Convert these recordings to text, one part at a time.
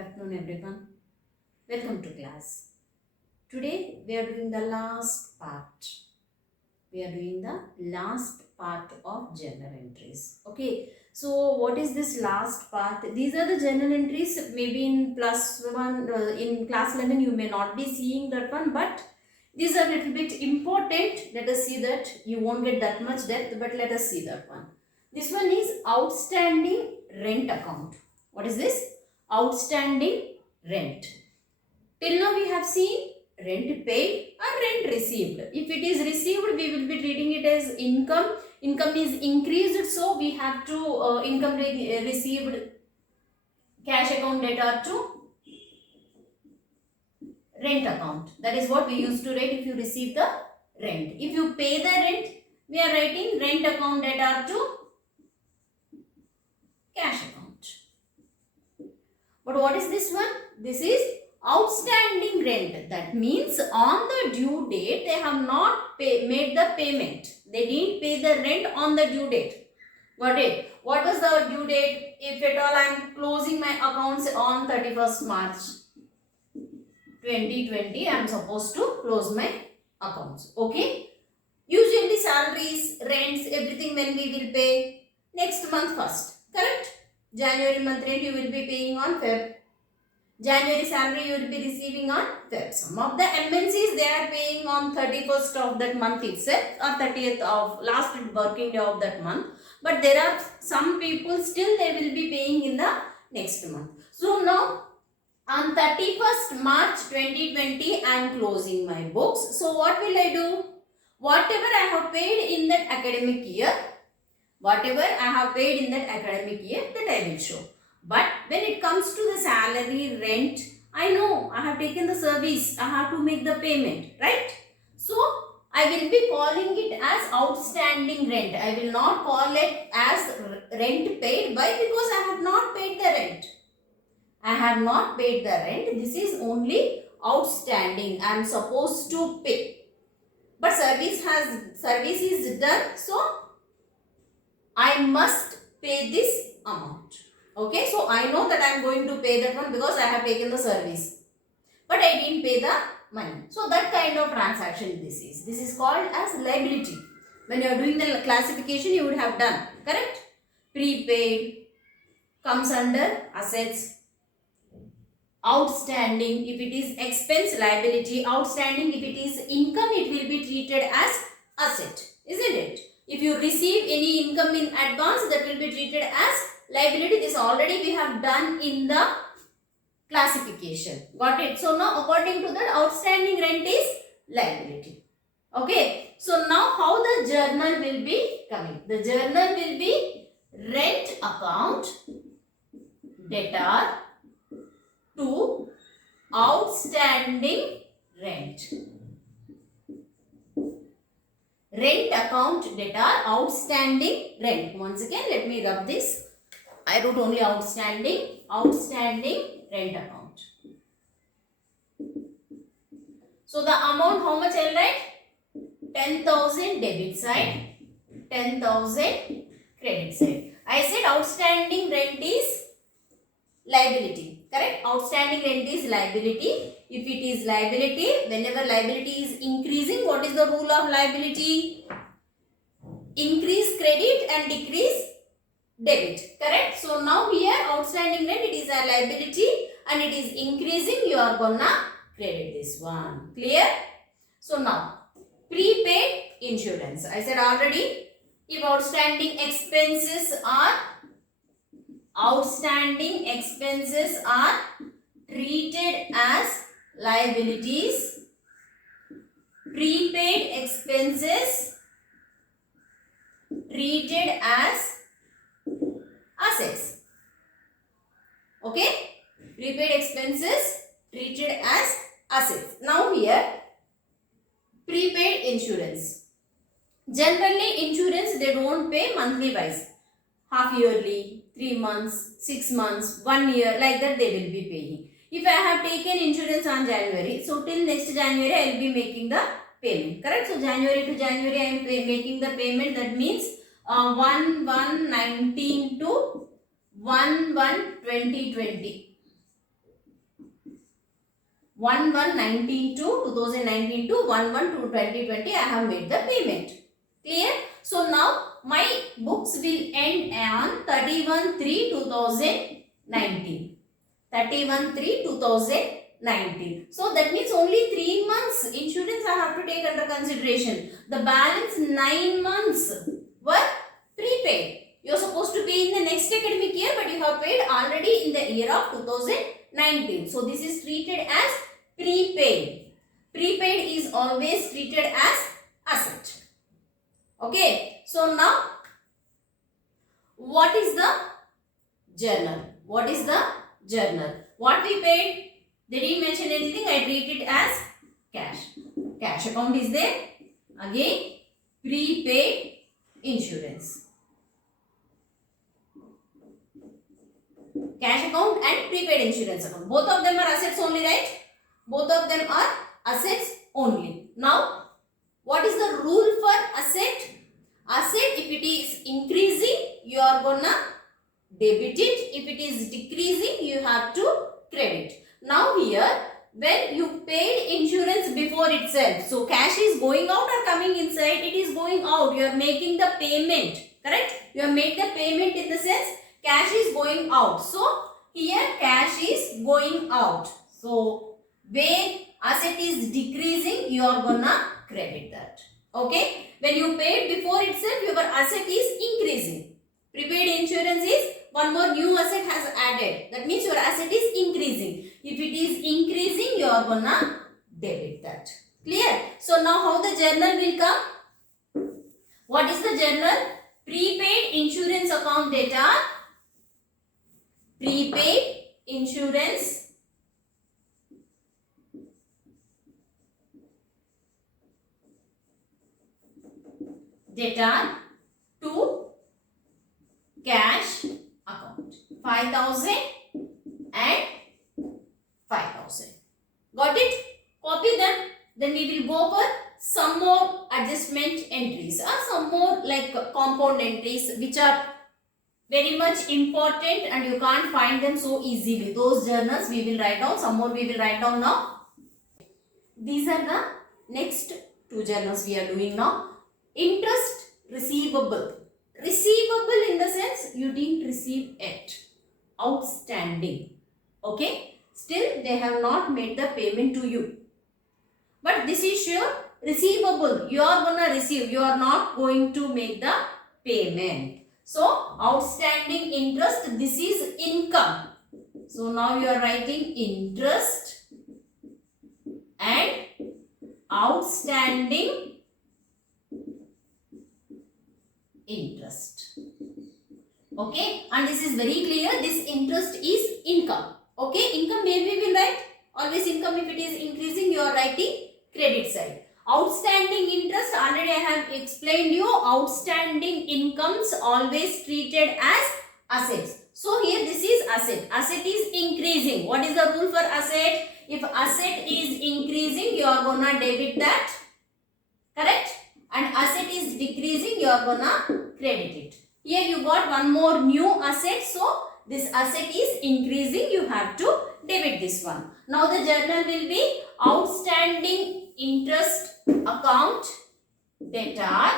afternoon everyone. Welcome to class. Today we are doing the last part. We are doing the last part of journal entries. Okay. So what is this last part? These are the journal entries. Maybe in plus one, in class 11 you may not be seeing that one, but these are a little bit important. Let us see that. You won't get that much depth, but let us see that one. This one is outstanding rent account. What is this? Outstanding rent. Till now we have seen rent paid or rent received. If it is received, we will be treating it as income. Income is increased, so we have to income received cash account debtor to rent account. That is what we used to write if you receive the rent. If you pay the rent, we are writing rent account debtor to cash account. But what is this one? This is outstanding rent. That means on the due date, they have not made the payment. They didn't pay the rent on the due date. Got it? What was the due date? If at all I am closing my accounts on 31st March 2020, I am supposed to close my accounts. Okay? Usually salaries, rents, everything when we will pay next month first. Correct? January month rent you will be paying on Feb. January salary you will be receiving on Feb. Some of the MNCs they are paying on 31st of that month itself or 30th of last working day of that month. But there are some people still they will be paying in the next month. So now on 31st March 2020 I am closing my books. So what will I do? Whatever I have paid in that academic year, whatever I have paid in that academic year, that I will show. But when it comes to the salary, rent, I know I have taken the service, I have to make the payment, right? So I will be calling it as outstanding rent. I will not call it as rent paid. Why? Because I have not paid the rent. I have not paid the rent. This is only outstanding. I am supposed to pay. But service is done. So I must pay this amount. Okay, so I know that I am going to pay that one because I have taken the service. But I didn't pay the money. So that kind of transaction this is. This is called as liability. When you are doing the classification you would have done. Correct? Prepaid comes under assets. Outstanding if it is expense liability. Outstanding if it is income it will be treated as asset. Isn't it? If you receive any income in advance, that will be treated as liability. This already we have done in the classification. Got it? So now according to that, outstanding rent is liability. Okay. So now how the journal will be coming? The journal will be rent account debtor to outstanding rent. Rent account debtor, outstanding rent. Once again, let me rub this. I wrote only outstanding rent account. So the amount, how much I'll write? 10,000 debit side, 10,000 credit side. I said outstanding rent is liability. Correct? Outstanding rent is liability. If it is liability, whenever liability is increasing, what is the rule of liability? Increase credit and decrease debit. Correct? So now here outstanding rent it is a liability and it is increasing. You are gonna credit this one. Clear? So now prepaid insurance. I said already if outstanding expenses are treated as liabilities, prepaid expenses treated as assets. Okay? Prepaid expenses treated as assets. Now here, prepaid insurance. Generally insurance they don't pay monthly wise. Half yearly, 3 months, 6 months, 1 year, like that they will be paying. If I have taken insurance on January, so till next January I will be making the payment. Correct? So January to January I am making the payment. That means 1/1/19 to 1/1/2020. 11/19 to 2019 to 11 to 2020 I have made the payment. Clear? So now my books will end on 31/3/2019. 31/3/2019. So that means only 3 months insurance I have to take under consideration. The balance 9 months were prepaid. You are supposed to pay in the next academic year, but you have paid already in the year of 2019. So this is treated as prepaid. Prepaid is always treated as asset. Okay. So now what is the journal? What is the journal? What we paid? They didn't mention anything. I treat it as cash. Cash account is there. Again, prepaid insurance. Cash account and prepaid insurance account. Both of them are assets only, right? Both of them are assets only. Now, what is the rule for asset? Asset, if it is increasing, you are gonna debit it. If it is decreasing, you have to credit. Now here, when you paid insurance before itself, so cash is going out or coming inside, it is going out. You are making the payment, correct? You have made the payment in the sense cash is going out. So here cash is going out. So where asset is decreasing, you are gonna credit that. Okay? When you paid before itself, your asset is increasing. Prepaid insurance is one more new asset has added. That means your asset is increasing. If it is increasing, you are gonna debit that. Clear? So now how the journal will come? What is the journal? Prepaid insurance account data. Prepaid insurance data to cash account. 5,000 and 5,000. Got it? Copy them. Then we will go for some more adjustment entries or some more like compound entries which are very much important and you can't find them so easily. Those journals we will write down. Some more we will write down now. These are the next two journals we are doing now. Interest receivable. Receivable in the sense you didn't receive it. Outstanding. Okay. Still they have not made the payment to you. But this is your receivable. You are gonna receive. You are not going to make the payment. So outstanding interest. This is income. So now you are writing interest and outstanding interest. Okay, and this is very clear. This interest is income. Okay, income maybe we will write always income. If it is increasing, you are writing credit side. Outstanding interest, already I have explained you. Outstanding incomes always treated as assets. So here this is asset. Asset is increasing. What is the rule for asset? If asset is increasing, you are gonna debit that. Correct? And asset is decreasing, you are gonna credit it. Here you got one more new asset. So this asset is increasing, you have to debit this one. Now the journal will be outstanding interest account debtor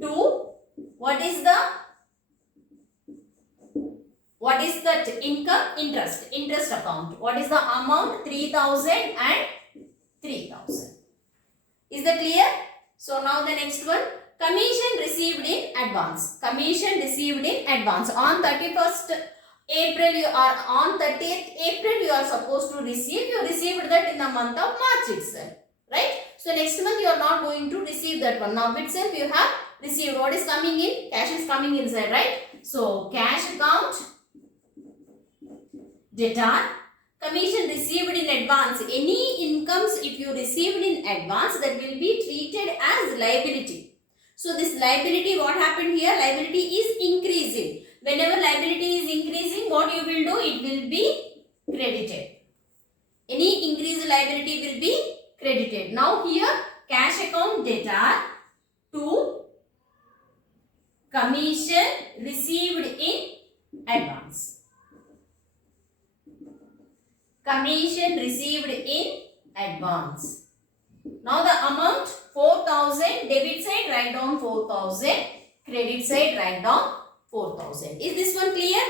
to what is that income? Interest account. What is the amount? 3,000 and 3,000. Is that clear? So now the next one, commission received in advance. Commission received in advance. On 31st April you are, on 30th April you are supposed to receive. You received that in the month of March itself. Right? So next month you are not going to receive that one. Now itself you have received. What is coming in? Cash is coming inside, right? So cash account debtor. Commission received in advance. Any incomes if you received in advance, that will be treated as liability. So this liability, what happened here? Liability is increasing. Whenever liability is increasing, what you will do? It will be credited. Any increased liability will be credited. Now here cash account debtor to commission received in advance. commission received in advance. Now the amount 4,000, debit side write down 4,000, credit side write down 4,000. Is this one clear?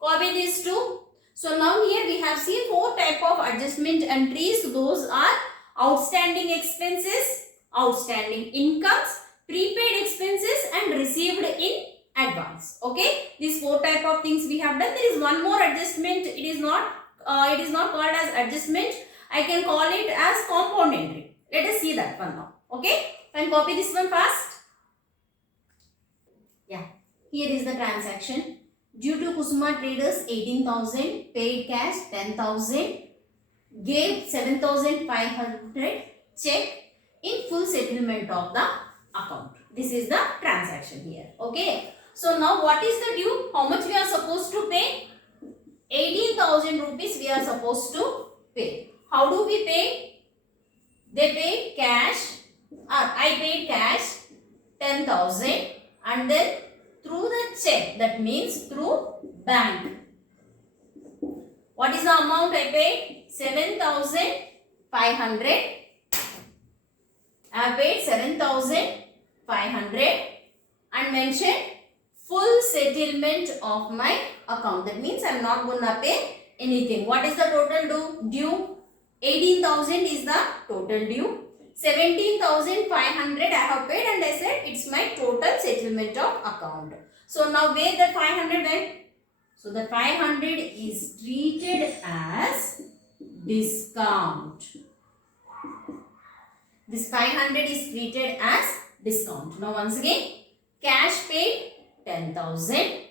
Copy these two. So now here we have seen 4 type of adjustment entries. Those are outstanding expenses, outstanding incomes, prepaid expenses and received in advance. Okay, these 4 type of things we have done. There is one more adjustment. It is not called as adjustment. I can call it as compound entry. Let us see that one now. Okay, and copy this one fast. Yeah, here is the transaction. Due to Kusuma Traders 18,000, paid cash 10,000, gave 7,500, check in full settlement of the account. This is the transaction here. Okay. So now what is the due? How much we are supposed to pay? 18,000 rupees we are supposed to pay. How do we pay? They pay cash. I paid cash 10,000 and then through the check, that means through bank. What is the amount I paid? 7,500. I have paid 7,500 and mentioned full settlement of my account. That means I am not going to pay anything. What is the total due? 18,000 is the total due. 17,500 I have paid and I said it's my total settlement of account. So now where the 500 went? So the 500 is treated as discount. This 500 is treated as discount. Now once again, cash paid 10,000.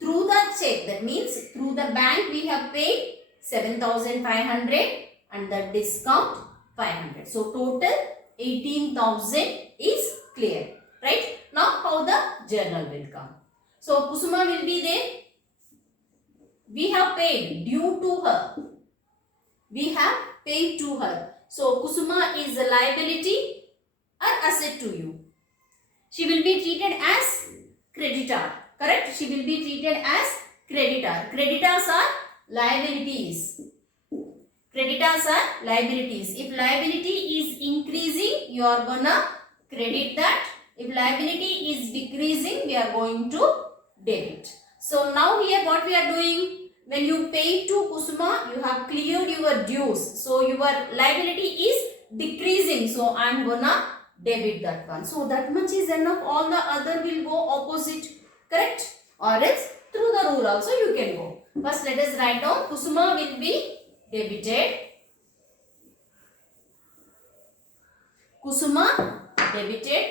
Through the check, that means through the bank we have paid 7,500 and the discount 500. So total 18,000 is clear. Right? Now how the journal will come. So Kusuma will be there. We have paid due to her. We have paid to her. So Kusuma is a liability or asset to you. She will be treated as creditor. Correct? She will be treated as creditor. Creditors are liabilities. Creditors are liabilities. If liability is increasing, you are gonna credit that. If liability is decreasing, we are going to debit. So now here what we are doing? When you pay to Kusuma, you have cleared your dues. So your liability is decreasing. So I am gonna debit that one. So that much is enough. All the other will go opposite. Correct? Or else through the rule also you can go. First let us write down. Kusuma will be debited. Kusuma debited.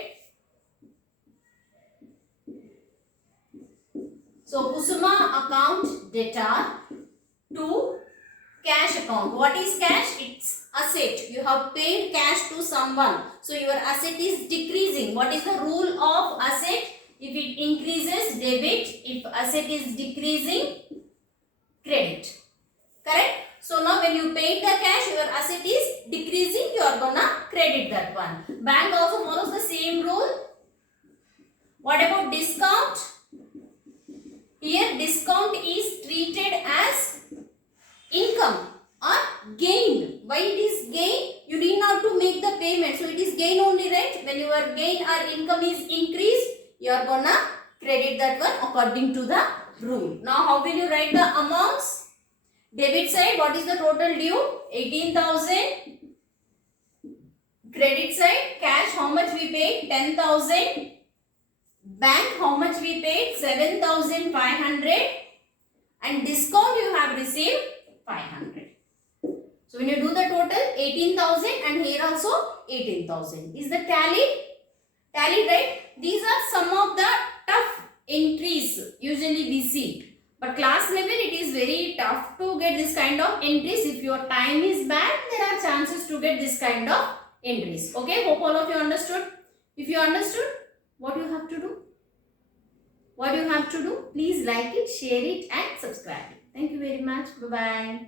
So Kusuma account debtor to cash account. What is cash? It's asset. You have paid cash to someone. So your asset is decreasing. What is the rule of asset? If it increases, debit. If asset is decreasing, credit. Correct? So now when you paid the cash, your asset is decreasing. You are gonna credit that one. Bank also follows the same rule. What about discount? Here discount is treated as income or gain. Why it is gain? You need not to make the payment. So it is gain only, right? When your gain or income is increased, you are gonna credit that one according to the rule. Now how will you write the amounts? Debit side, what is the total due? 18,000. Credit side, cash, how much we paid? 10,000. Bank, how much we paid? 7,500. And discount you have received 500. So when you do the total, 18,000 and here also 18,000. Is the tallied? Tallied, right? These are some of the tough entries usually we see. But class level it is very tough to get this kind of entries. If your time is bad, there are chances to get this kind of entries. Okay, hope all of you understood. If you understood, what you have to do? What you have to do? Please like it, share it and subscribe it. Thank you very much. Bye-bye.